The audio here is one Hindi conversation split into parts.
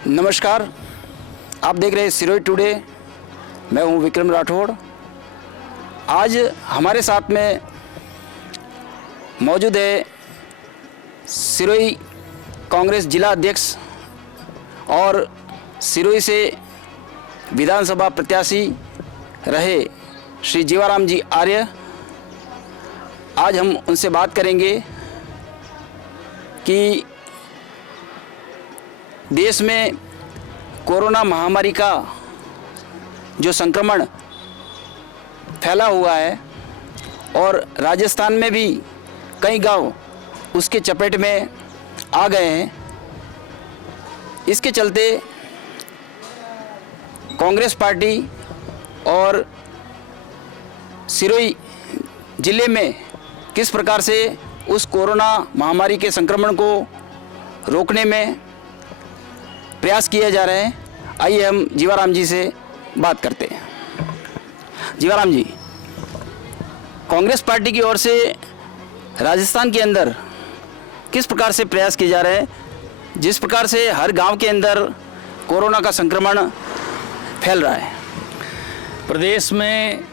नमस्कार, आप देख रहे हैं सिरोही टुडे। मैं हूं विक्रम राठौड़। आज हमारे साथ में मौजूद है सिरोही कांग्रेस जिला अध्यक्ष और सिरोही से विधानसभा प्रत्याशी रहे श्री जीवाराम जी आर्य। आज हम उनसे बात करेंगे कि देश में कोरोना महामारी का जो संक्रमण फैला हुआ है और राजस्थान में भी कई गांव उसके चपेट में आ गए हैं, इसके चलते कांग्रेस पार्टी और सिरोही जिले में किस प्रकार से उस कोरोना महामारी के संक्रमण को रोकने में प्रयास किए जा रहे हैं, आइए हम जीवाराम जी से बात करते हैं। जीवाराम जी, कांग्रेस पार्टी की ओर से राजस्थान के अंदर किस प्रकार से प्रयास किए जा रहे हैं, जिस प्रकार से हर गांव के अंदर कोरोना का संक्रमण फैल रहा है? प्रदेश में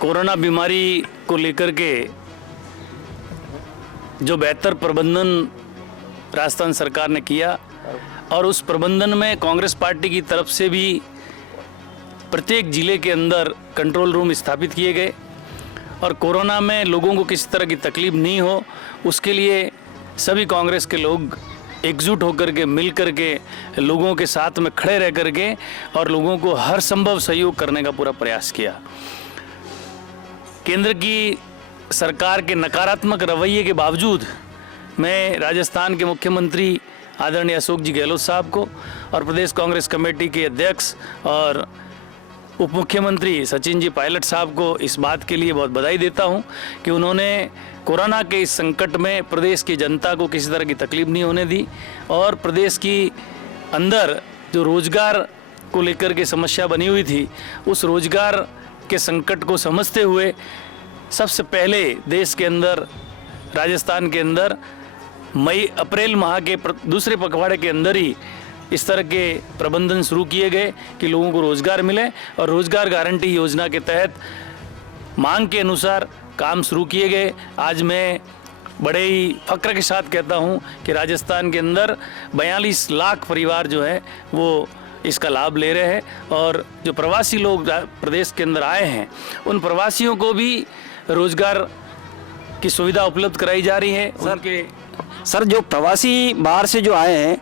कोरोना बीमारी को लेकर के जो बेहतर प्रबंधन राजस्थान सरकार ने किया और उस प्रबंधन में कांग्रेस पार्टी की तरफ से भी प्रत्येक जिले के अंदर कंट्रोल रूम स्थापित किए गए और कोरोना में लोगों को किसी तरह की तकलीफ नहीं हो, उसके लिए सभी कांग्रेस के लोग एकजुट होकर के मिल कर के लोगों के साथ में खड़े रह कर के और लोगों को हर संभव सहयोग करने का पूरा प्रयास किया। केंद्र की सरकार के नकारात्मक रवैये के बावजूद मैं राजस्थान के मुख्यमंत्री आदरणीय अशोक जी गहलोत साहब को और प्रदेश कांग्रेस कमेटी के अध्यक्ष और उप मुख्यमंत्री सचिन जी पायलट साहब को इस बात के लिए बहुत बधाई देता हूं कि उन्होंने कोरोना के इस संकट में प्रदेश की जनता को किसी तरह की तकलीफ नहीं होने दी और प्रदेश की अंदर जो रोजगार को लेकर के समस्या बनी हुई थी, उस रोजगार के संकट को समझते हुए सबसे पहले देश के अंदर राजस्थान के अंदर मई अप्रैल माह के दूसरे पखवाड़े के अंदर ही इस तरह के प्रबंधन शुरू किए गए कि लोगों को रोज़गार मिले और रोज़गार गारंटी योजना के तहत मांग के अनुसार काम शुरू किए गए। आज मैं बड़े ही फक्र के साथ कहता हूं कि राजस्थान के अंदर 42 लाख परिवार जो है वो इसका लाभ ले रहे हैं और जो प्रवासी लोग प्रदेश के अंदर आए हैं उन प्रवासियों को भी रोज़गार की सुविधा उपलब्ध कराई जा रही है। सर, जो प्रवासी बाहर से जो आए हैं,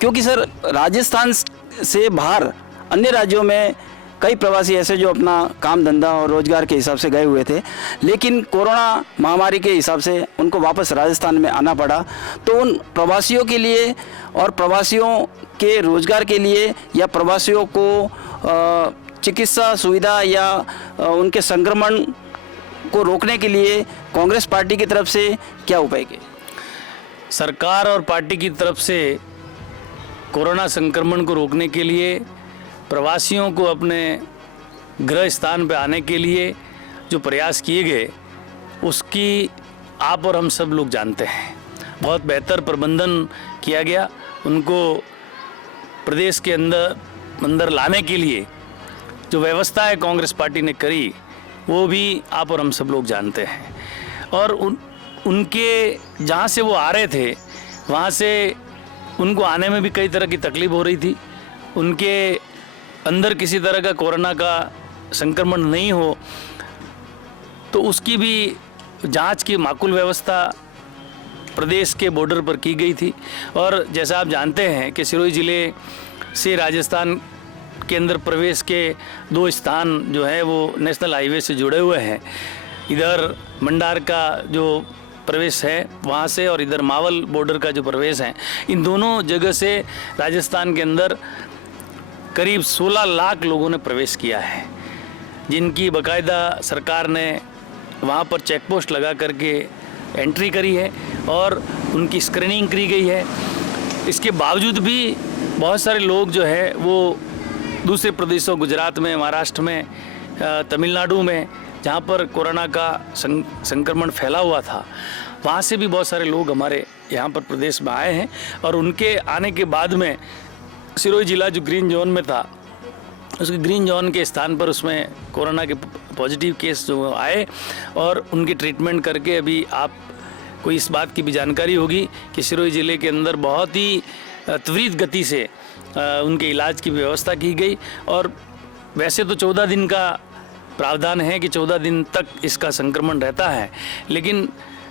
क्योंकि सर राजस्थान से बाहर अन्य राज्यों में कई प्रवासी ऐसे जो अपना काम धंधा और रोजगार के हिसाब से गए हुए थे, लेकिन कोरोना महामारी के हिसाब से उनको वापस राजस्थान में आना पड़ा। तो उन प्रवासियों के लिए और प्रवासियों के रोजगार के लिए या प्रवासियों को चिकित्सा सुविधा या उनके संक्रमण को रोकने के लिए कांग्रेस पार्टी की तरफ से क्या उपाय किए? सरकार और पार्टी की तरफ से कोरोना संक्रमण को रोकने के लिए प्रवासियों को अपने गृह स्थान पर आने के लिए जो प्रयास किए गए उसकी आप और हम सब लोग जानते हैं। बहुत बेहतर प्रबंधन किया गया। उनको प्रदेश के अंदर लाने के लिए जो व्यवस्था है कांग्रेस पार्टी ने करी वो भी आप और हम सब लोग जानते हैं। और उनके जहाँ से वो आ रहे थे वहाँ से उनको आने में भी कई तरह की तकलीफ हो रही थी। उनके अंदर किसी तरह का कोरोना का संक्रमण नहीं हो तो उसकी भी जांच की माकूल व्यवस्था प्रदेश के बॉर्डर पर की गई थी। और जैसा आप जानते हैं कि सिरोही ज़िले से राजस्थान के अंदर प्रवेश के 2 स्थान जो है वो नेशनल हाईवे से जुड़े हुए हैं। इधर मंडार का जो प्रवेश है वहाँ से और इधर मावल बॉर्डर का जो प्रवेश है, इन दोनों जगह से राजस्थान के अंदर करीब 16 लाख लोगों ने प्रवेश किया है, जिनकी बाकायदा सरकार ने वहाँ पर चेक पोस्ट लगा करके एंट्री करी है और उनकी स्क्रीनिंग करी गई है। इसके बावजूद भी बहुत सारे लोग जो है वो दूसरे प्रदेशों, गुजरात में, महाराष्ट्र में, तमिलनाडु में, जहाँ पर कोरोना का संक्रमण फैला हुआ था, वहाँ से भी बहुत सारे लोग हमारे यहाँ पर प्रदेश में आए हैं और उनके आने के बाद में सिरोही जिला जो ग्रीन जोन में था, उसके ग्रीन जोन के स्थान पर उसमें कोरोना के पॉजिटिव केस जो आए और उनकी ट्रीटमेंट करके अभी आपको इस बात की भी जानकारी होगी कि सिरोही ज़िले के अंदर बहुत ही त्वरित गति से उनके इलाज की व्यवस्था की गई। और वैसे तो 14 दिन का प्रावधान है कि 14 दिन तक इसका संक्रमण रहता है, लेकिन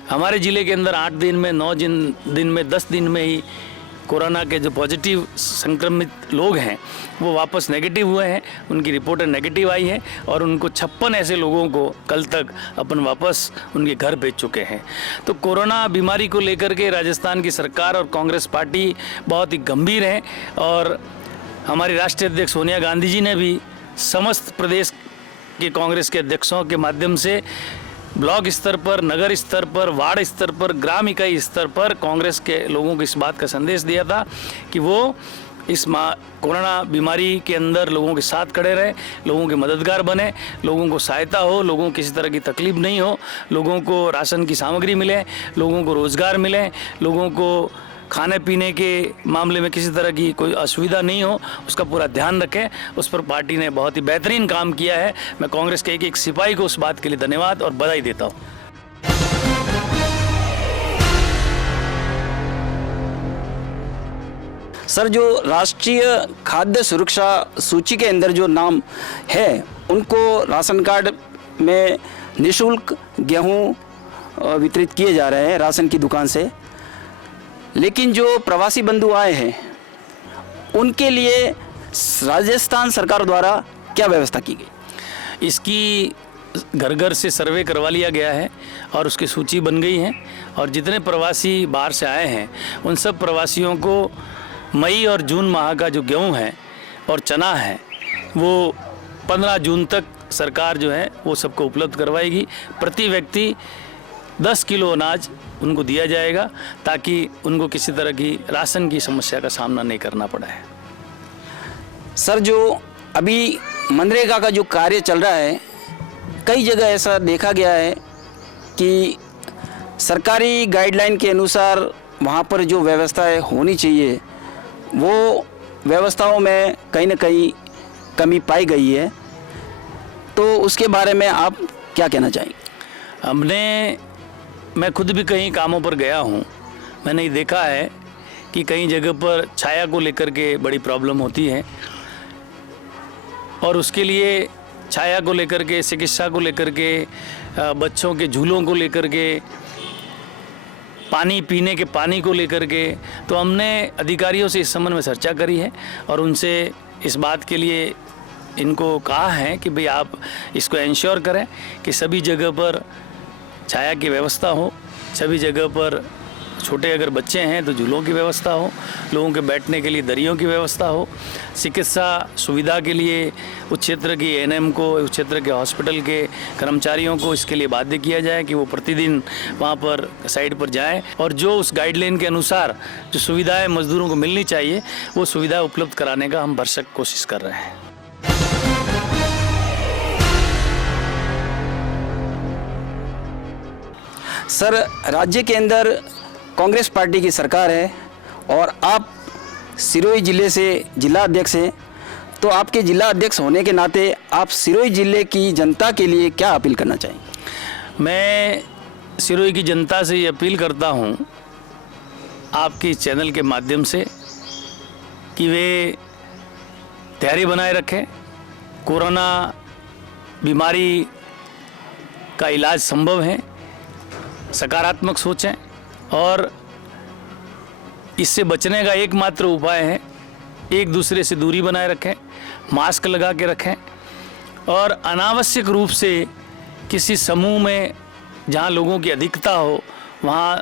हमारे ज़िले के अंदर 8 दिन में, 9 दिन में, 10 दिन में ही कोरोना के जो पॉजिटिव संक्रमित लोग हैं वो वापस नेगेटिव हुए हैं, उनकी रिपोर्टें नेगेटिव आई है और उनको 56 ऐसे लोगों को कल तक अपन वापस उनके घर भेज चुके हैं। तो कोरोना बीमारी को लेकर के राजस्थान की सरकार और कांग्रेस पार्टी बहुत ही गंभीर है और हमारी राष्ट्रीय अध्यक्ष सोनिया गांधी जी ने भी समस्त प्रदेश के कांग्रेस के अध्यक्षों के माध्यम से ब्लॉक स्तर पर, नगर स्तर पर, वार्ड स्तर पर, ग्राम इकाई स्तर पर कांग्रेस के लोगों को इस बात का संदेश दिया था कि वो इस कोरोना बीमारी के अंदर लोगों के साथ खड़े रहे, लोगों के मददगार बने, लोगों को सहायता हो, लोगों को किसी तरह की तकलीफ नहीं हो, लोगों को राशन की सामग्री मिले, लोगों को रोज़गार मिले, लोगों को खाने पीने के मामले में किसी तरह की कोई असुविधा नहीं हो, उसका पूरा ध्यान रखें। उस पर पार्टी ने बहुत ही बेहतरीन काम किया है। मैं कांग्रेस के एक सिपाही को उस बात के लिए धन्यवाद और बधाई देता हूँ। सर, जो राष्ट्रीय खाद्य सुरक्षा सूची के अंदर जो नाम है उनको राशन कार्ड में निःशुल्क गेहूं वितरित किए जा रहे हैं राशन की दुकान से, लेकिन जो प्रवासी बंधु आए हैं उनके लिए राजस्थान सरकार द्वारा क्या व्यवस्था की गई? इसकी घर घर से सर्वे करवा लिया गया है और उसकी सूची बन गई है और जितने प्रवासी बाहर से आए हैं उन सब प्रवासियों को मई और जून माह का जो गेहूं है और चना है वो 15 जून तक सरकार जो है वो सबको उपलब्ध करवाएगी। प्रति व्यक्ति 10 किलो अनाज उनको दिया जाएगा ताकि उनको किसी तरह की राशन की समस्या का सामना नहीं करना पड़ा है। सर, जो अभी मनरेगा का जो कार्य चल रहा है, कई जगह ऐसा देखा गया है कि सरकारी गाइडलाइन के अनुसार वहाँ पर जो व्यवस्थाएं होनी चाहिए वो व्यवस्थाओं में कहीं ना कहीं कमी पाई गई है, तो उसके बारे में आप क्या कहना चाहेंगे? मैं खुद भी कई कामों पर गया हूँ, मैंने ये देखा है कि कई जगह पर छाया को लेकर के बड़ी प्रॉब्लम होती है और उसके लिए छाया को लेकर के, चिकित्सा को लेकर के, बच्चों के झूलों को लेकर के, पानी पीने के पानी को लेकर के, तो हमने अधिकारियों से इस संबंध में चर्चा करी है और उनसे इस बात के लिए इनको कहा है कि भाई आप इसको इंश्योर करें कि सभी जगह पर छाया की व्यवस्था हो, सभी जगह पर छोटे अगर बच्चे हैं तो झूलों की व्यवस्था हो, लोगों के बैठने के लिए दरियों की व्यवस्था हो, चिकित्सा सुविधा के लिए उस क्षेत्र की एएनएम को, उस क्षेत्र के हॉस्पिटल के कर्मचारियों को इसके लिए बाध्य किया जाए कि वो प्रतिदिन वहाँ पर साइट पर जाएं और जो उस गाइडलाइन के अनुसार जो सुविधाएं मजदूरों को मिलनी चाहिए वो सुविधाएं उपलब्ध कराने का हम भरसक कोशिश कर रहे हैं। सर, राज्य के अंदर कांग्रेस पार्टी की सरकार है और आप सिरोही जिले से जिला अध्यक्ष हैं, तो आपके जिला अध्यक्ष होने के नाते आप सिरोही जिले की जनता के लिए क्या अपील करना चाहेंगे? मैं सिरोही की जनता से ये अपील करता हूँ आपके चैनल के माध्यम से कि वे तैयारी बनाए रखें। कोरोना बीमारी का इलाज संभव है, सकारात्मक सोचें और इससे बचने का एकमात्र उपाय है एक दूसरे से दूरी बनाए रखें, मास्क लगा के रखें और अनावश्यक रूप से किसी समूह में जहां लोगों की अधिकता हो वहां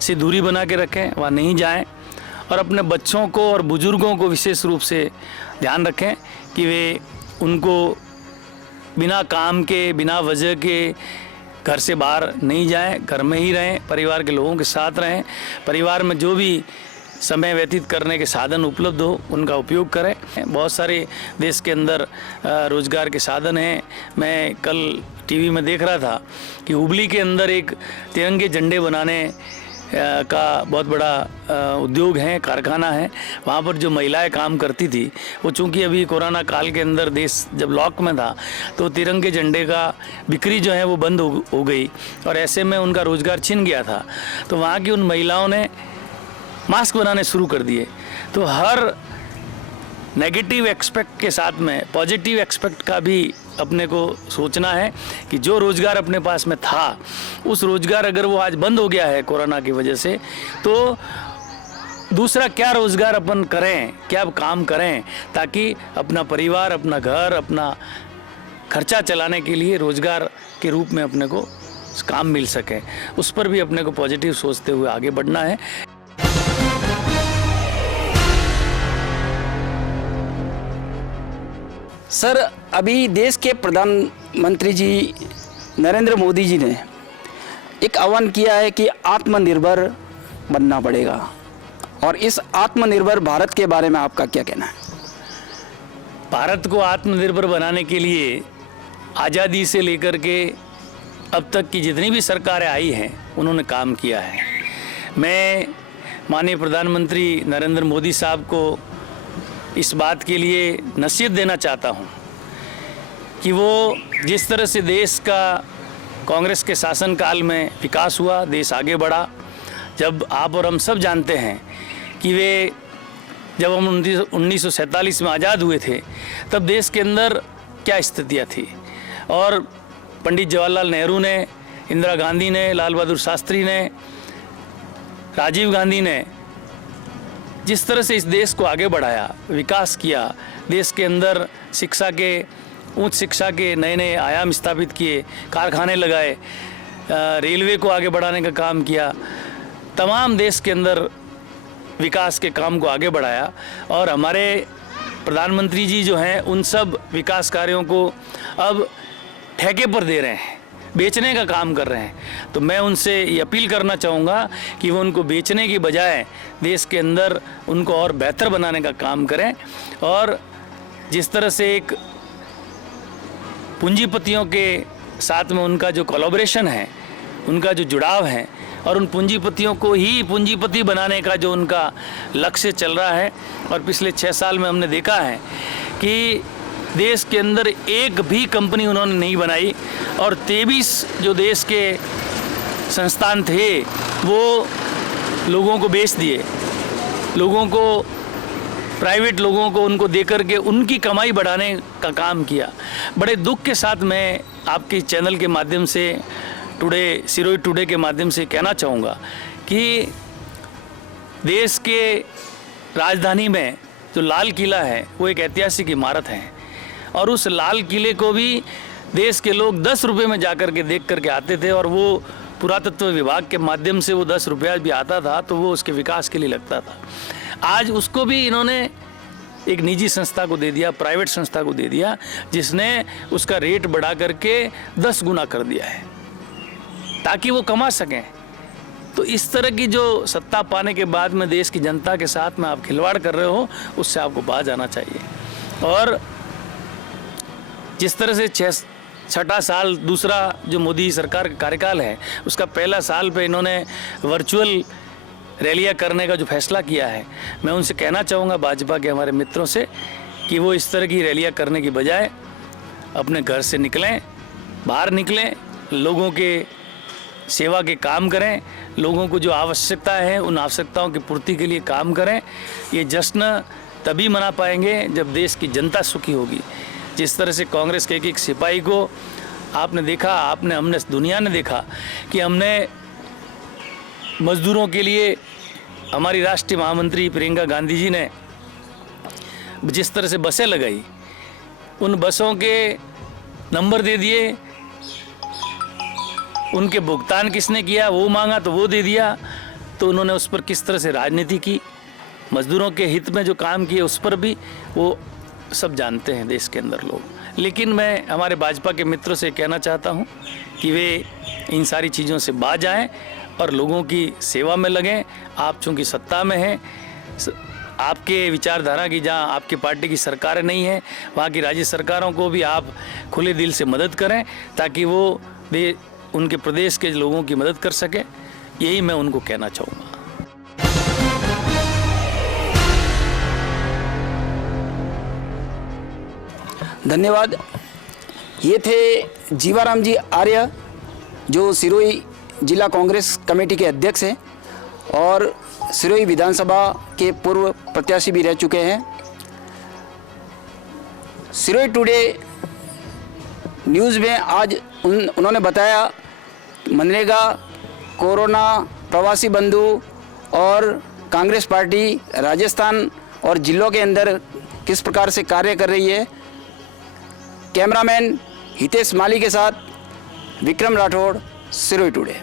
से दूरी बना के रखें, वहां नहीं जाएं और अपने बच्चों को और बुजुर्गों को विशेष रूप से ध्यान रखें कि वे उनको बिना काम के, बिना वजह के घर से बाहर नहीं जाएं, घर में ही रहें, परिवार के लोगों के साथ रहें, परिवार में जो भी समय व्यतीत करने के साधन उपलब्ध हो उनका उपयोग करें। बहुत सारे देश के अंदर रोज़गार के साधन हैं। मैं कल टीवी में देख रहा था कि हुबली के अंदर एक तिरंगे झंडे बनाने का बहुत बड़ा उद्योग है, कारखाना है। वहाँ पर जो महिलाएं काम करती थी वो चूँकि अभी कोरोना काल के अंदर देश जब लॉक में था तो तिरंगे झंडे का बिक्री जो है वो बंद हो गई और ऐसे में उनका रोज़गार छिन गया था। तो वहाँ की उन महिलाओं ने मास्क बनाने शुरू कर दिए। तो हर नेगेटिव एक्सपेक्ट के साथ में पॉजिटिव एक्सपेक्ट का भी अपने को सोचना है कि जो रोज़गार अपने पास में था उस रोज़गार अगर वो आज बंद हो गया है कोरोना की वजह से, तो दूसरा क्या रोज़गार अपन करें, क्या काम करें ताकि अपना परिवार, अपना घर, अपना खर्चा चलाने के लिए रोज़गार के रूप में अपने को काम मिल सके। उस पर भी अपने को पॉजिटिव सोचते हुए आगे बढ़ना है। सर, अभी देश के प्रधानमंत्री जी नरेंद्र मोदी जी ने एक आह्वान किया है कि आत्मनिर्भर बनना पड़ेगा, और इस आत्मनिर्भर भारत के बारे में आपका क्या कहना है? भारत को आत्मनिर्भर बनाने के लिए आज़ादी से लेकर के अब तक की जितनी भी सरकारें आई हैं उन्होंने काम किया है। मैं माननीय प्रधानमंत्री नरेंद्र मोदी साहब को इस बात के लिए नसीहत देना चाहता हूं कि वो जिस तरह से देश का कांग्रेस के शासनकाल में विकास हुआ, देश आगे बढ़ा। जब आप और हम सब जानते हैं कि वे जब हम 1947 में आज़ाद हुए थे तब देश के अंदर क्या स्थितियां थी, और पंडित जवाहरलाल नेहरू ने, इंदिरा गांधी ने, लाल बहादुर शास्त्री ने, राजीव गांधी ने जिस तरह से इस देश को आगे बढ़ाया, विकास किया, देश के अंदर शिक्षा के, उच्च शिक्षा के नए नए आयाम स्थापित किए, कारखाने लगाए, रेलवे को आगे बढ़ाने का काम किया, तमाम देश के अंदर विकास के काम को आगे बढ़ाया। और हमारे प्रधानमंत्री जी जो हैं उन सब विकास कार्यों को अब ठेके पर दे रहे हैं, बेचने का काम कर रहे हैं। तो मैं उनसे ये अपील करना चाहूँगा कि वो उनको बेचने की बजाय देश के अंदर उनको और बेहतर बनाने का काम करें। और जिस तरह से एक पूंजीपतियों के साथ में उनका जो कोलैबोरेशन है, उनका जो जुड़ाव है, और उन पूंजीपतियों को ही पूंजीपति बनाने का जो उनका लक्ष्य चल रहा है, और पिछले 6 साल में हमने देखा है कि देश के अंदर एक भी कंपनी उन्होंने नहीं बनाई, और 23 जो देश के संस्थान थे वो लोगों को बेच दिए, लोगों को, प्राइवेट लोगों को उनको देकर के उनकी कमाई बढ़ाने का काम किया। बड़े दुख के साथ मैं आपके चैनल के माध्यम से सिरोही टुडे के माध्यम से कहना चाहूँगा कि देश के राजधानी में जो लाल किला है वो एक ऐतिहासिक इमारत है, और उस लाल किले को भी देश के लोग 10 रुपये में जाकर के देख करके आते थे, और वो पुरातत्व विभाग के माध्यम से वो 10 रुपया भी आता था तो वो उसके विकास के लिए लगता था। आज उसको भी इन्होंने एक निजी संस्था को दे दिया, प्राइवेट संस्था को दे दिया, जिसने उसका रेट बढ़ा करके 10 गुना कर दिया है ताकि वो कमा सकें। तो इस तरह की जो सत्ता पाने के बाद में देश की जनता के साथ में आप खिलवाड़ कर रहे हो, उससे आपको बाज आना चाहिए। और जिस तरह से 6वां साल दूसरा जो मोदी सरकार का कार्यकाल है, उसका पहला साल पे इन्होंने वर्चुअल रैलियां करने का जो फैसला किया है, मैं उनसे कहना चाहूँगा, भाजपा के हमारे मित्रों से, कि वो इस तरह की रैलियां करने की बजाय अपने घर से निकलें, बाहर निकलें, लोगों के सेवा के काम करें, लोगों को जो आवश्यकता है उन आवश्यकताओं की पूर्ति के लिए काम करें। ये जश्न तभी मना पाएंगे जब देश की जनता सुखी होगी। जिस तरह से कांग्रेस के एक सिपाही को आपने देखा, हमने दुनिया ने देखा कि हमने मजदूरों के लिए, हमारी राष्ट्रीय महामंत्री प्रियंका गांधी जी ने जिस तरह से बसें लगाई, उन बसों के नंबर दे दिए, उनके भुगतान किसने किया, वो मांगा तो वो दे दिया। तो उन्होंने उस पर किस तरह से राजनीति की, मजदूरों के हित में जो काम किए उस पर भी वो सब जानते हैं देश के अंदर लोग। लेकिन मैं हमारे भाजपा के मित्रों से कहना चाहता हूं कि वे इन सारी चीज़ों से बाज आएँ और लोगों की सेवा में लगें। आप चूँकि सत्ता में हैं, आपके विचारधारा की, जहाँ आपकी पार्टी की सरकारें नहीं है, वहाँ की राज्य सरकारों को भी आप खुले दिल से मदद करें ताकि वो उनके प्रदेश के लोगों की मदद कर सके। यही मैं उनको कहना चाहूँगा। धन्यवाद। ये थे जीवाराम जी आर्य, जो सिरोही जिला कांग्रेस कमेटी के अध्यक्ष हैं और सिरोही विधानसभा के पूर्व प्रत्याशी भी रह चुके हैं। सिरोही टुडे न्यूज़ में आज उन्होंने बताया मनरेगा, कोरोना, प्रवासी बंधु और कांग्रेस पार्टी राजस्थान और जिलों के अंदर किस प्रकार से कार्य कर रही है। कैमरामैन हितेश माली के साथ विक्रम राठौड़, सिरोही टुडे।